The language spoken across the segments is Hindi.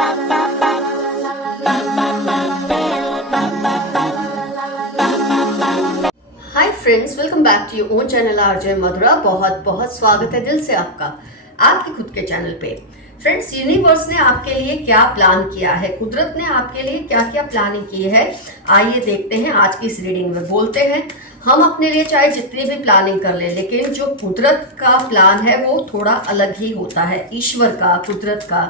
Hi friends, welcome back to your own channel RJ Madhura. बहुत बहुत स्वागत है दिल से आपका आपके खुद के चैनल पे। फ्रेंड्स, यूनिवर्स ने आपके लिए क्या प्लान किया है, कुदरत ने आपके लिए क्या क्या प्लानिंग की है, आइए देखते हैं आज की इस रीडिंग में। बोलते हैं हम अपने लिए चाहे जितनी भी प्लानिंग कर ले, लेकिन जो कुदरत का प्लान है वो थोड़ा अलग ही होता है। ईश्वर का, कुदरत का,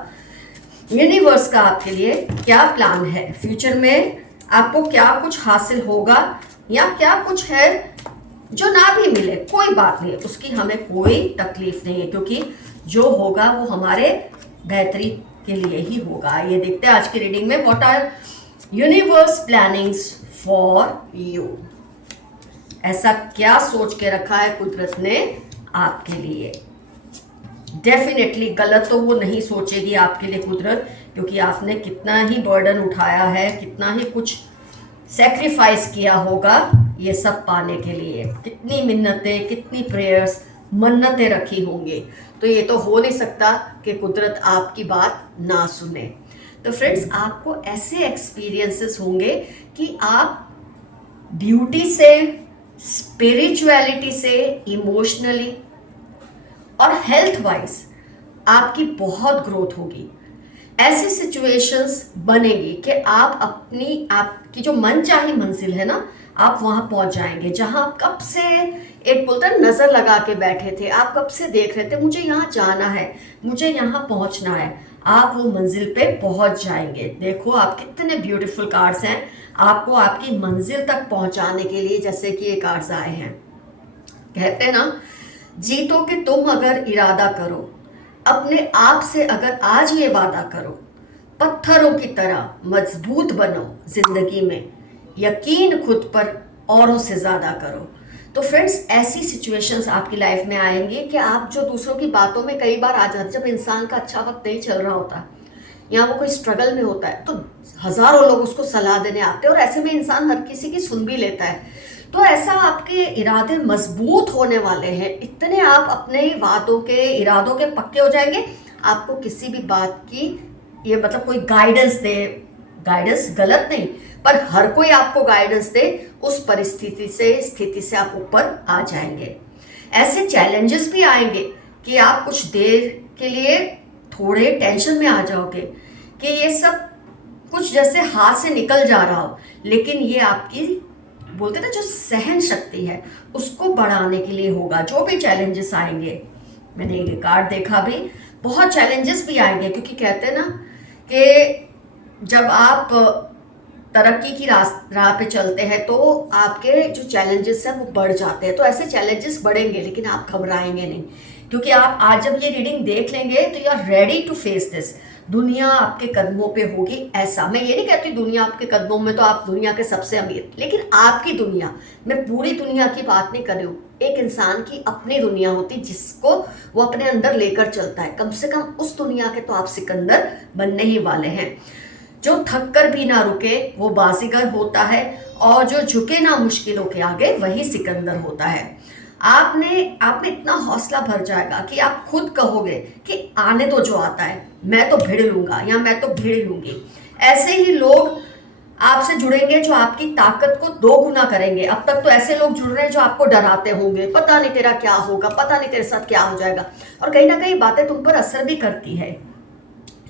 यूनिवर्स का आपके लिए क्या प्लान है, फ्यूचर में आपको क्या कुछ हासिल होगा या क्या कुछ है जो ना भी मिले, कोई बात नहीं, उसकी हमें कोई तकलीफ नहीं है, क्योंकि जो होगा वो हमारे बेहतरी के लिए ही होगा। ये देखते हैं आज की रीडिंग में what are universe plannings for you. ऐसा क्या सोच के रखा है कुदरत ने आपके लिए। डेफिनेटली गलत तो वो नहीं सोचेगी आपके लिए कुदरत, क्योंकि आपने कितना ही बर्डन उठाया है, कितना ही कुछ सेक्रीफाइस किया होगा ये सब पाने के लिए, कितनी मिन्नतें, कितनी प्रेयर्स, मन्नतें रखी होंगी। तो ये तो हो नहीं सकता कि कुदरत आपकी बात ना सुने। तो फ्रेंड्स, आपको ऐसे एक्सपीरियंसेस होंगे कि आप ब्यूटी से, स्पिरिचुअलिटी से, इमोशनली और हेल्थ वाइज आपकी बहुत ग्रोथ होगी। ऐसी सिचुएशंस बनेगी कि आप आपकी जो मनचाही मंजिल है ना, आप वहां पहुंच जाएंगे जहां आप कब से, एक बोलता है, नजर लगा के बैठे थे। आप कब से देख रहे थे मुझे यहाँ जाना है, मुझे यहाँ पहुंचना है। आप वो मंजिल पे पहुंच जाएंगे। देखो आप कितने ब्यूटीफुल कार्ड्स हैं आपको आपकी मंजिल तक पहुंचाने के लिए। जैसे कि ये कार्ड्स आए हैं, कहते हैं ना, जीतो कि तुम अगर इरादा करो, अपने आप से अगर आज ये वादा करो, पत्थरों की तरह मजबूत बनो जिंदगी में, यकीन खुद पर औरों से ज्यादा करो। तो फ्रेंड्स, ऐसी सिचुएशंस आपकी लाइफ में आएंगी कि आप जो दूसरों की बातों में कई बार आ जाते, जब इंसान का अच्छा वक्त नहीं चल रहा होता या वो कोई स्ट्रगल में होता है, तो हजारों लोग उसको सलाह देने आते हैं और ऐसे में इंसान हर किसी की सुन भी लेता है। तो ऐसा आपके इरादे मजबूत होने वाले हैं, इतने आप अपने वादों के, इरादों के पक्के हो जाएंगे। आपको किसी भी बात की, ये मतलब कोई गाइडेंस दे, गाइडेंस गलत नहीं, पर हर कोई आपको गाइडेंस दे, उस परिस्थिति से, स्थिति से आप ऊपर आ जाएंगे। ऐसे चैलेंजेस भी आएंगे कि आप कुछ देर के लिए थोड़े टेंशन में आ जाओगे कि ये सब कुछ जैसे हाथ से निकल जा रहा हो, लेकिन ये आपकी, बोलते ना, जो सहन शक्ति है उसको बढ़ाने के लिए होगा। जो भी चैलेंजेस आएंगे, मैंने ये कार्ड देखा भी, बहुत चैलेंजेस भी आएंगे, क्योंकि कहते हैं ना कि जब आप तरक्की की राह पे चलते हैं तो आपके जो चैलेंजेस हैं वो बढ़ जाते हैं। तो ऐसे चैलेंजेस बढ़ेंगे, लेकिन आप घबराएंगे नहीं, क्योंकि आप आज जब ये रीडिंग देख लेंगे तो you are ready to face this. दुनिया आपके कदमों पे होगी। ऐसा मैं ये नहीं कहती दुनिया आपके कदमों में तो आप दुनिया के सबसे अमीर, लेकिन आपकी दुनिया, मैं पूरी दुनिया की बात नहीं कर रही हूँ, एक इंसान की अपनी दुनिया होती जिसको वो अपने अंदर लेकर चलता है। कम से कम उस दुनिया के तो आप सिकंदर बनने ही वाले हैं। जो थक कर भी ना रुके वो बाजीगर होता है, और जो झुके ना मुश्किलों के आगे वही सिकंदर होता है। आप में इतना हौसला भर जाएगा कि आप खुद कहोगे कि आने तो जो आता है, मैं तो भिड़ लूंगा या मैं तो भिड़ लूंगी। ऐसे ही लोग आपसे जुड़ेंगे जो आपकी ताकत को 2 गुना करेंगे। अब तक तो ऐसे लोग जुड़ रहे हैं जो आपको डराते होंगे, पता नहीं तेरा क्या होगा, पता नहीं तेरे साथ क्या हो जाएगा, और कहीं ना कहीं बातें तुम पर असर भी करती है।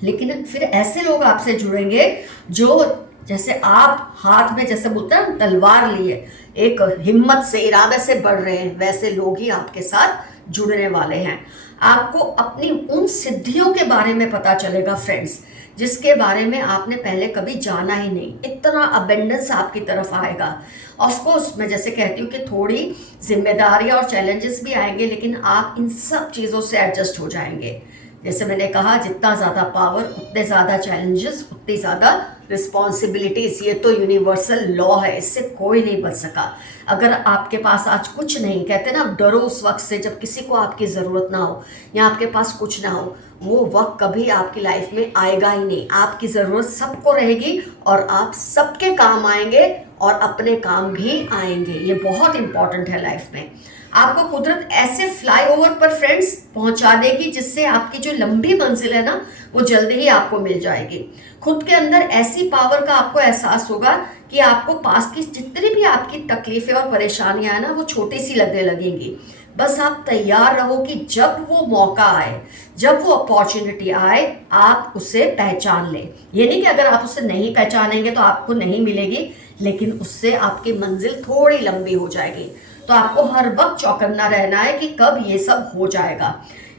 लेकिन फिर ऐसे लोग आपसे जुड़ेंगे जो, जैसे आप हाथ में, जैसे बोलते हैं तलवार लिए, एक हिम्मत से, इरादे से बढ़ रहे हैं, वैसे लोग ही आपके साथ जुड़ने वाले हैं। आपको अपनी उन सिद्धियों के बारे में पता चलेगा फ्रेंड्स, जिसके बारे में आपने पहले कभी जाना ही नहीं। इतना अबेंडेंस आपकी तरफ आएगा। ऑफ कोर्स मैं जैसे कहती हूँ कि थोड़ी जिम्मेदारियां और चैलेंजेस भी आएंगे, लेकिन आप इन सब चीज़ों से एडजस्ट हो जाएंगे। जैसे मैंने कहा, जितना ज़्यादा पावर उतने ज़्यादा चैलेंजेस, उतनी ज़्यादा रिस्पॉन्सिबिलिटीज। ये तो यूनिवर्सल लॉ है, इससे कोई नहीं बच सका। अगर आपके पास आज कुछ नहीं, कहते ना, डरो उस वक्त से जब किसी को आपकी ज़रूरत ना हो या आपके पास कुछ ना हो। वो वक्त कभी आपकी लाइफ में आएगा ही नहीं। आपकी ज़रूरत सबको रहेगी और आप सबके काम आएंगे और अपने काम भी आएंगे। ये बहुत इंपॉर्टेंट है लाइफ में। आपको कुदरत ऐसे फ्लाईओवर पर फ्रेंड्स पहुंचा देगी जिससे आपकी जो लंबी मंजिल है ना, वो जल्दी ही आपको मिल जाएगी। खुद के अंदर ऐसी पावर का आपको एहसास होगा कि आपको पास की जितनी भी आपकी तकलीफें और परेशानियां हैं ना, वो छोटी सी लगने लगेंगी। बस आप तैयार रहो कि जब वो मौका आए, जब वो अपॉर्चुनिटी आए, आप उसे पहचान लें। ये नहीं कि अगर आप उसे नहीं पहचानेंगे तो आपको नहीं मिलेगी, लेकिन उससे आपकी मंजिल थोड़ी लंबी हो जाएगी। तो आपको हर वक्त चौकन्ना रहना है कि कब ये सब हो जाएगा।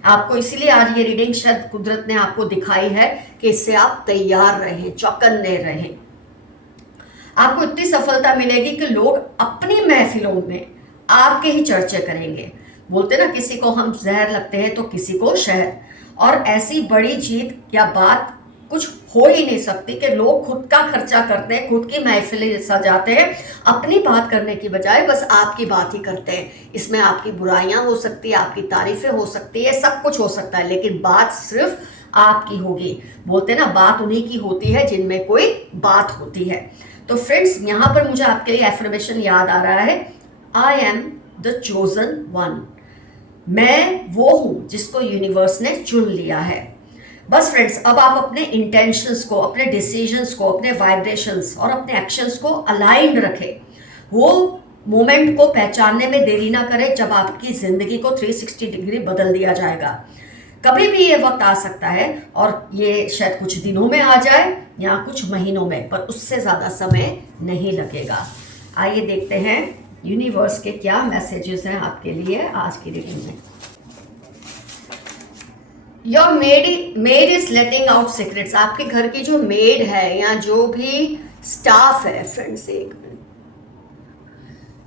आपको इसीलिए आज ये रीडिंग शायद कुदरत ने आपको दिखाई है कि इससे आप तैयार रहें, चौकन्ने रहें। आपको इतनी सफलता मिलेगी कि लोग अपनी महफिलों में आपके ही चर्चे करेंगे। बोलते ना, किसी को हम जहर लगते हैं तो किसी को शहर। और ऐसी बड़ी जीत या बात कुछ हो ही नहीं सकती कि लोग खुद का खर्चा करते हैं, खुद की महफिलें सजाते हैं, अपनी बात करने की बजाय बस आपकी बात ही करते हैं। इसमें आपकी बुराइयां हो सकती है, आपकी तारीफें हो सकती है, सब कुछ हो सकता है, लेकिन बात सिर्फ आपकी होगी। बोलते ना, बात उन्हीं की होती है जिनमें कोई बात होती है। तो फ्रेंड्स, यहाँ पर मुझे आपके लिए एफर्मेशन याद आ रहा है, I am the chosen one. मैं वो हूं जिसको यूनिवर्स ने चुन लिया है। बस फ्रेंड्स, अब आप अपने इंटेंशंस को, अपने डिसीजंस को, अपने वाइब्रेशंस और अपने एक्शंस को अलाइंड रखें। वो मोमेंट को पहचानने में देरी ना करें जब आपकी जिंदगी को 360 डिग्री बदल दिया जाएगा। कभी भी ये वक्त आ सकता है, और ये शायद कुछ दिनों में आ जाए या कुछ महीनों में, पर उससे ज़्यादा समय नहीं लगेगा। आइए देखते हैं यूनिवर्स के क्या मैसेजेस हैं आपके लिए आज की रीडिंग में। Your made is letting out secrets. आपके घर की जो मेड है या जो भी स्टाफ है, फ्रेंड्स एक मिनट,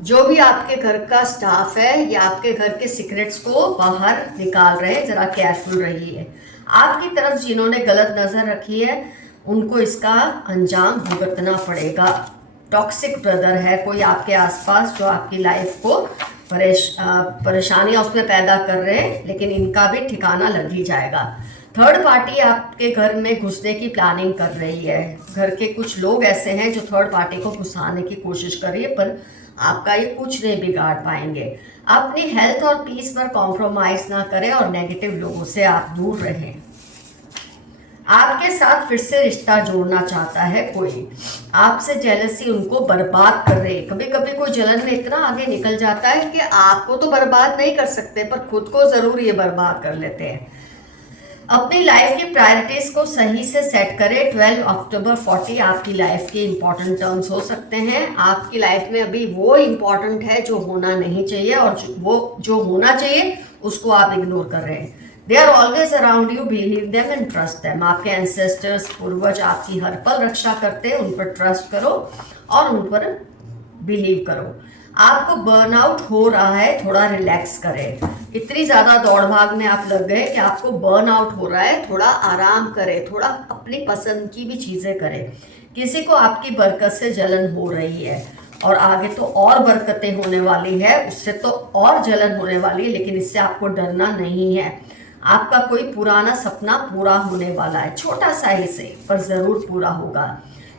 जो भी आपके घर का स्टाफ है या आपके घर के सीक्रेट्स को बाहर निकाल रहे हैं, जरा केयरफुल रहिए। आपकी तरफ जिन्होंने गलत नजर रखी है उनको इसका अंजाम भुगतना पड़ेगा। टॉक्सिक ब्रदर है कोई आपके आसपास जो आपकी लाइफ को परेशानियां उसमें पैदा कर रहे हैं, लेकिन इनका भी ठिकाना लग ही जाएगा। थर्ड पार्टी आपके घर में घुसने की प्लानिंग कर रही है। घर के कुछ लोग ऐसे हैं जो थर्ड पार्टी को घुसाने की कोशिश कर रही है, पर आपका ये कुछ नहीं बिगाड़ पाएंगे। अपनी हेल्थ और पीस पर कॉम्प्रोमाइज ना करें और नेगेटिव लोगों से आप दूर रहें। आपके साथ फिर से रिश्ता जोड़ना चाहता है कोई, आपसे जेलसी उनको बर्बाद कर रहे। कभी कभी कोई जलन में इतना आगे निकल जाता है कि आपको तो बर्बाद नहीं कर सकते, पर खुद को जरूर ये बर्बाद कर लेते हैं। अपनी लाइफ की प्रायोरिटीज को सही से सेट करें। 12 अक्टूबर 40 आपकी लाइफ के इंपॉर्टेंट टर्म्स हो सकते हैं। आपकी लाइफ में अभी वो इंपॉर्टेंट है जो होना नहीं चाहिए, और वो जो होना चाहिए उसको आप इग्नोर कर रहे हैं। They are always around you, believe them and trust them. आपके एंसेस्टर्स, पूर्वज आपकी हर पल रक्षा करते हैं, उन पर ट्रस्ट करो और उन पर बिलीव करो। आपको बर्नआउट हो रहा है, थोड़ा रिलैक्स करें। इतनी ज़्यादा दौड़ भाग में आप लग गए कि आपको बर्नआउट हो रहा है, थोड़ा आराम करें, थोड़ा अपनी पसंद की भी चीज़ें करें। किसी को आपकी बरकत से जलन हो रही है और आगे तो और बरकतें होने वाली है, उससे तो और जलन होने वाली है, लेकिन इससे आपको डरना नहीं है। आपका कोई पुराना सपना पूरा होने वाला है, छोटा सा ही से, पर ज़रूर पूरा होगा।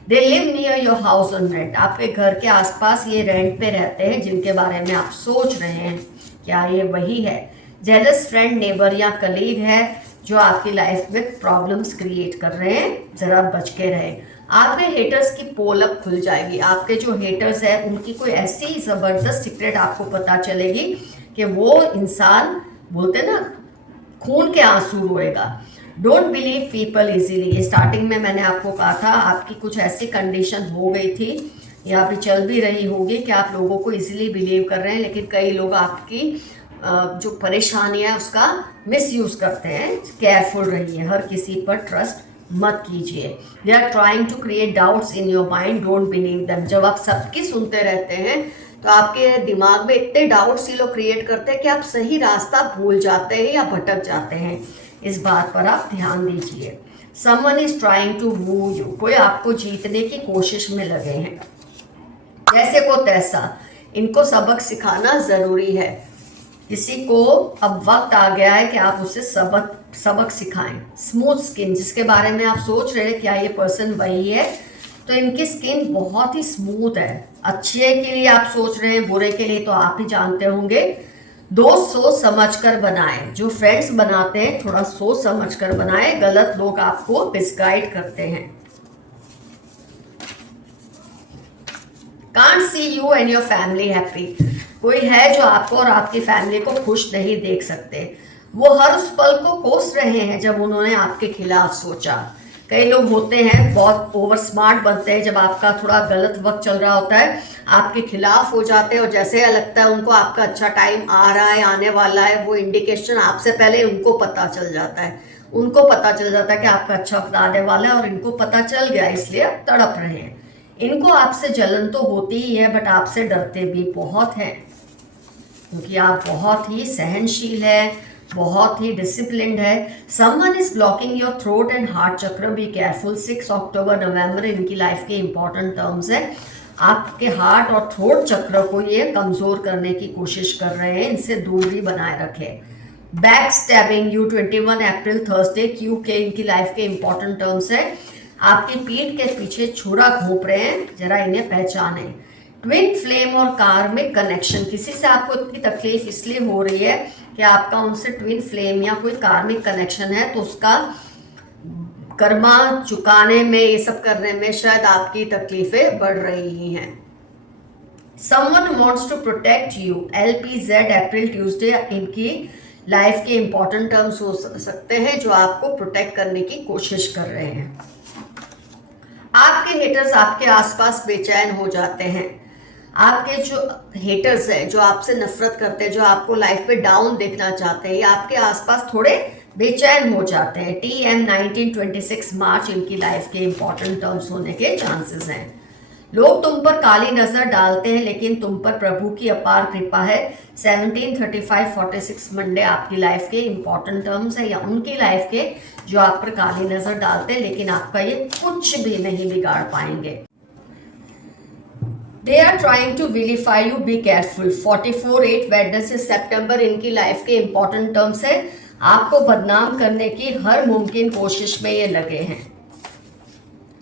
They live near your house on rent. आपके घर के आसपास ये रेंट पे रहते हैं जिनके बारे में आप सोच रहे हैं, क्या ये वही है? जेलस फ्रेंड, नेबर या कलीग है जो आपकी लाइफ में प्रॉब्लम्स क्रिएट कर रहे हैं, जरा बच के रहें। आप में हेटर्स की पोल अब खुल जाएगी। आपके जो हेटर्स है उनकी कोई ऐसी ज़बरदस्त सीक्रेट आपको पता चलेगी कि वो इंसान, बोलते ना, खून के आंसू रोएगा। Don't believe people easily. Starting में मैंने आपको कहा था आपकी कुछ ऐसी कंडीशन हो गई थी या भी चल भी रही होगी कि आप लोगों को इजीली बिलीव कर रहे हैं, लेकिन कई लोग आपकी जो परेशानी है उसका मिसयूज करते हैं। केयरफुल रहिए, हर किसी पर ट्रस्ट मत कीजिए। They are trying to create doubts in your mind, don't believe them. जब आप सबकी सुनते रहते हैं तो आपके दिमाग में इतने डाउट्स ये लोग क्रिएट करते हैं कि आप सही रास्ता भूल जाते हैं या भटक जाते हैं। इस बात पर आप ध्यान दीजिए। Someone is trying to woo you. कोई आपको जीतने की कोशिश में लगे हैं। जैसे को तैसा, इनको सबक सिखाना ज़रूरी है। किसी को अब वक्त आ गया है कि आप उसे सबक सिखाएं। स्मूथ स्किन, जिसके बारे में आप सोच रहे हैं क्या ये पर्सन वही है, तो इनकी स्किन बहुत ही स्मूथ है। अच्छे के लिए आप सोच रहे हैं, बुरे के लिए तो आप ही जानते होंगे। दोस्त सोच समझ कर बनाएं। जो फ्रेंड्स बनाते हैं थोड़ा सोच समझ कर बनाएं, गलत लोग आपको मिसगाइड करते हैं। Can't see you and your family happy. कोई है जो आपको और आपकी फैमिली को खुश नहीं देख सकते। वो हर उस पल को कोस रहे हैं जब उन्होंने आपके खिलाफ सोचा। कई लोग होते हैं बहुत ओवर स्मार्ट बनते हैं, जब आपका थोड़ा गलत वक्त चल रहा होता है आपके खिलाफ हो जाते हैं, और जैसे लगता है उनको आपका अच्छा टाइम आ रहा है, आने वाला है, वो इंडिकेशन आपसे पहले उनको पता चल जाता है। उनको पता चल जाता है कि आपका अच्छा वक्त आने वाला है, और इनको पता चल गया इसलिए अब तड़प रहे हैं। इनको आपसे जलन तो होती ही है, बट आपसे डरते भी बहुत हैं, क्योंकि आप बहुत ही सहनशील है, बहुत ही डिसिप्लिन्ड है। Someone is blocking your throat and heart चक्र, बी केयरफुल। 6 अक्टूबर नवंबर इनकी लाइफ के इंपॉर्टेंट टर्म्स है। आपके हार्ट और थ्रोट चक्र को ये कमजोर करने की कोशिश कर रहे हैं, इनसे दूरी बनाए रखें। Back stabbing you 21 April Thursday, Q के इनकी लाइफ के इंपॉर्टेंट टर्म्स है। आपकी पीठ के पीछे छुरा घोंप रहे हैं, जरा इन्हें पहचाने। ट्विन फ्लेम और कार्मिक कनेक्शन, किसी से आपको इतनी तकलीफ इसलिए हो रही है कि आपका उनसे ट्विन फ्लेम या कोई कार्मिक कनेक्शन है, तो उसका कर्मा चुकाने में, ये सब करने में शायद आपकी तकलीफें बढ़ रही हैं। Someone wants to protect you, LPZ April Tuesday इनकी लाइफ के इंपॉर्टेंट टर्म्स हो सकते हैं जो आपको प्रोटेक्ट करने की कोशिश कर रहे हैं। आपके हेटर्स आपके आसपास बेचैन हो जाते हैं। आपके जो हेटर्स हैं, जो आपसे नफरत करते हैं, जो आपको लाइफ पे डाउन देखना चाहते हैं, ये आपके आसपास थोड़े बेचैन हो जाते हैं। TM 1926 मार्च इनकी लाइफ के इंपॉर्टेंट टर्म्स होने के चांसेस हैं। लोग तुम पर काली नजर डालते हैं, लेकिन तुम पर प्रभु की अपार कृपा है। 1735-46 मंडे आपकी लाइफ के इंपॉर्टेंट टर्म्स है, या उनकी लाइफ के जो आप पर काली नजर डालते हैं, लेकिन आपका ये कुछ भी नहीं बिगाड़ पाएंगे। They are trying to vilify you, be careful। 44-8 Wednesday सितंबर इनकी लाइफ के इंपॉर्टेंट टर्म्स है। आपको बदनाम करने की हर मुमकिन कोशिश में ये लगे हैं।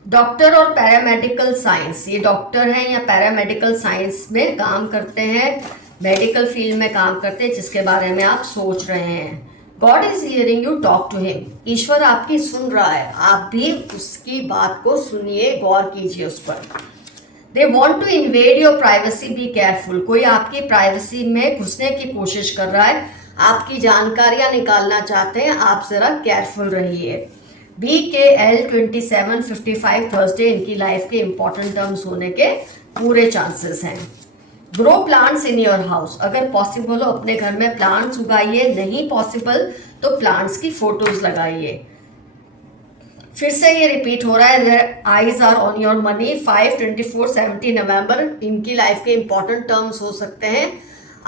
डॉक्टर और पैरामेडिकल साइंस, ये डॉक्टर हैं या पैरामेडिकल साइंस में काम करते हैं, मेडिकल फील्ड में काम करते हैं, जिसके बारे में आप सोच रहे हैं। God is hearing you, talk to him. ईश्वर आपकी सुन रहा है, आप भी उसकी बात को सुनिए, गौर कीजिए उस पर। They want to invade your privacy, be careful। कोई आपकी प्राइवेसी में घुसने की कोशिश कर रहा है, आपकी जानकारियां निकालना चाहते हैं, आप जरा केयरफुल रहिए। BKL 2755 थर्सडे इनकी लाइफ के इंपॉर्टेंट टर्म्स होने के पूरे चांसेस हैं। Grow plants in your house, अगर पॉसिबल हो अपने घर में प्लांट्स उगाइए, नहीं पॉसिबल तो प्लांट्स की फोटोज लगाइए। फिर से ये रिपीट हो रहा है, their eyes are on your money. 5-24-70 नवंबर इनकी लाइफ के इंपॉर्टेंट टर्म्स हो सकते हैं।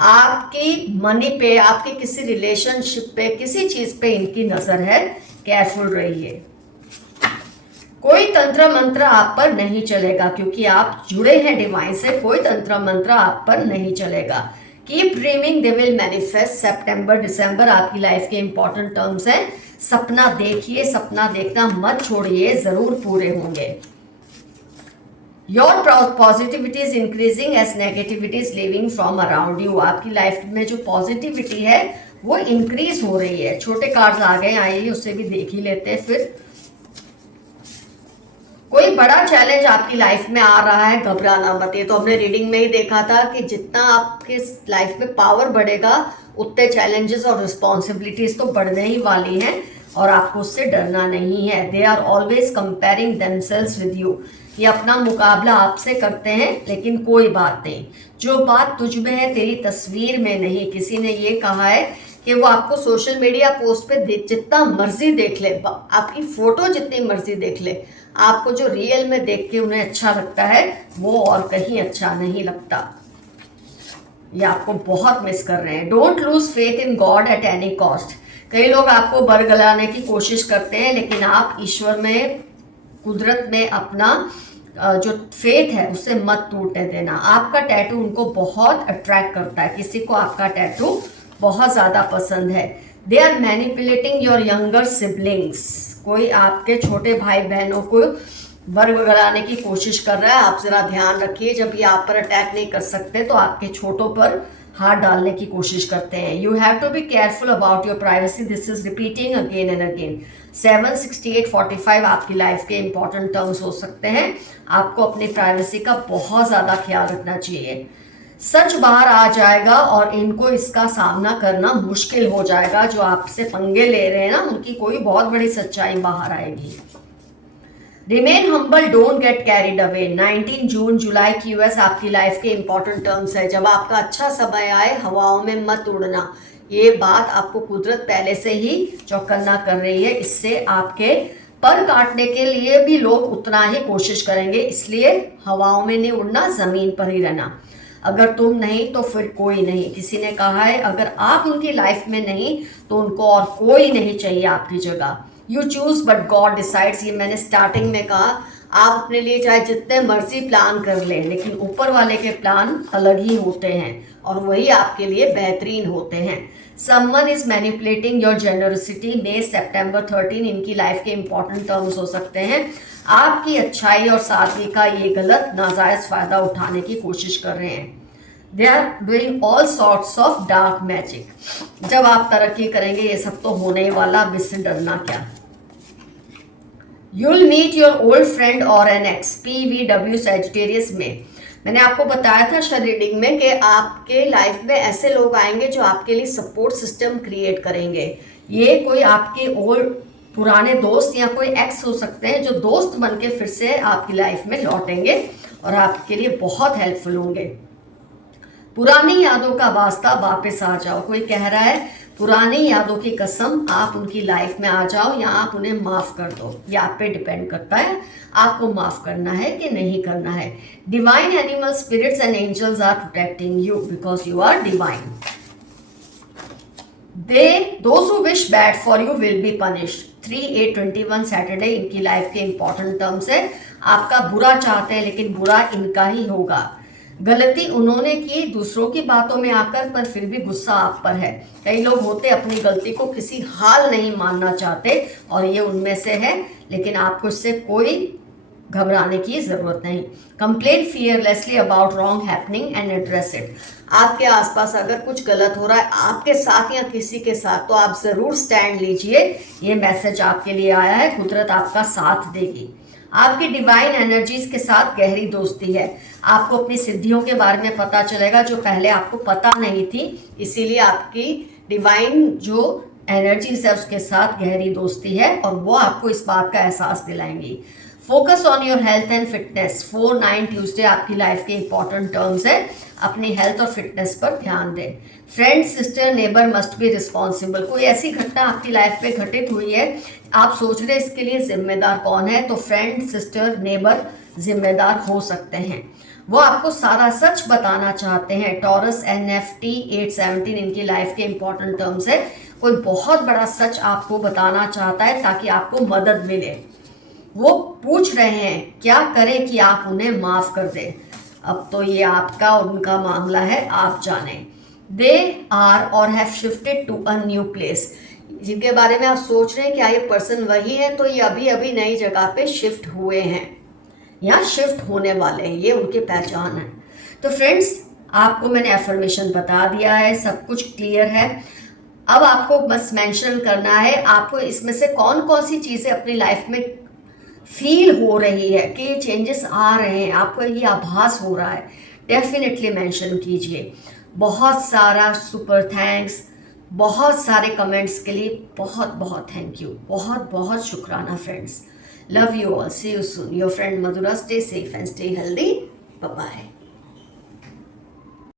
आपकी मनी पे, आपकी किसी रिलेशनशिप पे, किसी चीज पे इनकी नजर है, केयरफुल रहिए। कोई तंत्र मंत्र आप पर नहीं चलेगा, क्योंकि आप जुड़े हैं डिवाइन से, कोई तंत्र मंत्र आप पर नहीं चलेगा। Keep dreaming, they will manifest. सितंबर दिसंबर आपकी लाइफ के इंपॉर्टेंट टर्म्स हैं। सपना देखिए, सपना देखना मत छोड़िए, जरूर पूरे होंगे। Your positivity is increasing as negativity is living from around you. आपकी लाइफ में जो पॉजिटिविटी है वो इंक्रीज हो रही है। छोटे कार्ड्स आ गए, आइए उससे भी देख ही लेते हैं। फिर कोई बड़ा चैलेंज आपकी लाइफ में आ रहा है, घबराना मत। ये तो हमने रीडिंग में ही देखा था कि जितना आपके लाइफ में पावर बढ़ेगा उतने चैलेंजेस और रिस्पॉन्सिबिलिटीज तो बढ़ने ही वाली हैं, और आपको उससे डरना नहीं है। They are always comparing themselves with you. ये अपना मुकाबला आपसे करते हैं, लेकिन कोई बात नहीं, जो बात तुझ में है तेरी तस्वीर में नहीं। किसी ने ये कहा है कि वो आपको सोशल मीडिया पोस्ट पे जितना मर्जी देख ले, आपकी फोटो जितनी मर्जी देख ले, आपको जो रियल में देख के उन्हें अच्छा लगता है वो और कहीं अच्छा नहीं लगता। ये आपको बहुत मिस कर रहे हैं। Don't lose faith in God at any cost. कई लोग आपको बरगलाने की कोशिश करते हैं, लेकिन आप ईश्वर में, कुदरत में अपना जो फेथ है उसे मत टूटने देना। आपका टैटू उनको बहुत अट्रैक्ट करता है, किसी को आपका टैटू बहुत ज़्यादा पसंद है। They are manipulating your younger siblings. कोई आपके छोटे भाई बहनों को बरगलाने की कोशिश कर रहा है, आप ज़रा ध्यान रखिए। जब ये आप पर अटैक नहीं कर सकते तो आपके छोटों पर हाथ डालने की कोशिश करते हैं। You have to be careful about your privacy, this is repeating again and again. 7, 68, 45 आपकी लाइफ के इंपॉर्टेंट टर्म्स हो सकते हैं। आपको अपनी प्राइवेसी का बहुत ज़्यादा ख्याल रखना चाहिए। सच बाहर आ जाएगा और इनको इसका सामना करना मुश्किल हो जाएगा। जो आपसे पंगे ले रहे हैं ना, उनकी कोई बहुत बड़ी सच्चाई बाहर आएगी। Remain humble, don't get carried away. 19 जून जुलाई की यूएस आपकी लाइफ के इंपॉर्टेंट टर्म्स है। जब आपका अच्छा समय आए, हवाओं में मत उड़ना। ये बात आपको कुदरत पहले से ही चौकन्ना कर रही है। इससे आपके पर काटने के लिए भी लोग उतना ही कोशिश करेंगे, इसलिए हवाओं में नहीं उड़ना, जमीन पर ही रहना। अगर तुम नहीं तो फिर कोई नहीं। किसी ने कहा है अगर आप उनकी लाइफ में नहीं तो उनको और कोई नहीं चाहिए आपकी जगह। You choose but God decides, ये मैंने स्टार्टिंग में कहा। आप अपने लिए चाहे जितने मर्जी प्लान कर लें, लेकिन ऊपर वाले के प्लान अलग ही होते हैं और वही आपके लिए बेहतरीन होते हैं। Someone is manipulating your generosity, मई सेप्टेम्बर 13 इनकी लाइफ के इंपॉर्टेंट टर्म्स हो सकते हैं। आपकी अच्छाई और सादगी का ये गलत नाजायज फायदा उठाने की कोशिश कर रहे हैं। They are doing all sorts of dark magic. जब आप तरक्की करेंगे ये सब तो होने ही वाला, अब इससे डरना क्या। You will meet your old friend और एन एक्स, PVW सैजिटेरियस में। मैंने आपको बताया था शायद रीडिंग में कि आपके लाइफ में ऐसे लोग आएंगे जो आपके लिए सपोर्ट सिस्टम क्रिएट करेंगे। ये कोई आपके ओल्ड पुराने दोस्त या कोई एक्स हो सकते हैं जो दोस्त बन के फिर से आपकी लाइफ में लौटेंगे और आपके लिए बहुत हेल्पफुल होंगे। पुरानी यादों का वास्ता वापस आ जाओ। कोई कह रहा है पुरानी यादों की कसम, आप उनकी लाइफ में आ जाओ या आप उन्हें माफ कर दो। ये आप पे डिपेंड करता है आपको माफ करना है कि नहीं करना है। Divine animal spirits and angels are protecting you because you are divine. Those who wish bad for you will be punished। 3/8/21 Saturday इनकी लाइफ के इंपॉर्टेंट टर्म्स है। आपका बुरा चाहते हैं लेकिन बुरा इनका ही होगा। गलती उन्होंने की दूसरों की बातों में आकर, पर फिर भी गुस्सा आप पर है। कई लोग होते अपनी गलती को किसी हाल नहीं मानना चाहते और ये उनमें से है, लेकिन आपको इससे कोई घबराने की जरूरत नहीं। Complain fearlessly about wrong happening and address it. आपके आसपास अगर कुछ गलत हो रहा है आपके साथ या किसी के साथ, तो आप जरूर स्टैंड लीजिए। ये मैसेज आपके लिए आया है, कुदरत आपका साथ देगी। आपकी डिवाइन एनर्जीज के साथ गहरी दोस्ती है। आपको अपनी सिद्धियों के बारे में पता चलेगा जो पहले आपको पता नहीं थी, इसीलिए आपकी डिवाइन जो एनर्जीज है उसके साथ गहरी दोस्ती है और वो आपको इस बात का एहसास दिलाएंगी। Focus on your health and fitness. 4/9 Tuesday आपकी लाइफ के इंपॉर्टेंट टर्म्स है। अपनी हेल्थ और फिटनेस पर ध्यान दें। Friend, sister, neighbour must be responsible. कोई ऐसी घटना आपकी लाइफ में घटित हुई है, आप सोच रहे इसके लिए जिम्मेदार कौन है, तो फ्रेंड, सिस्टर, नेबर जिम्मेदार हो सकते हैं। वो आपको सारा सच बताना चाहते हैं। टॉरस NFT 8/17 इनकी लाइफ के इंपॉर्टेंट टर्म्स है। कोई बहुत बड़ा सच आपको बताना चाहता है ताकि आपको मदद मिले। वो पूछ रहे हैं क्या करें कि आप उन्हें माफ कर दें। अब तो ये आपका और उनका मामला है, आप जाने। दे आर और have shifted to a new place. जिनके बारे में आप सोच रहे हैं क्या ये पर्सन वही है, तो ये अभी अभी नई जगह पे शिफ्ट हुए हैं या शिफ्ट होने वाले हैं, ये उनकी पहचान है। तो फ्रेंड्स, आपको मैंने एफर्मेशन बता दिया है, सब कुछ क्लियर है। अब आपको बस मेंशन करना है आपको इसमें से कौन कौन सी चीज़ें अपनी लाइफ में फील हो रही है कि चेंजेस आ रहे हैं, आपको ये आभास हो रहा है, डेफिनेटली मेंशन कीजिए। बहुत सारा सुपर थैंक्स, बहुत सारे कमेंट्स के लिए बहुत बहुत थैंक यू, बहुत बहुत शुक्राना friends. Love you all, see you soon, your friend Madhura. Stay safe and stay healthy, bye bye.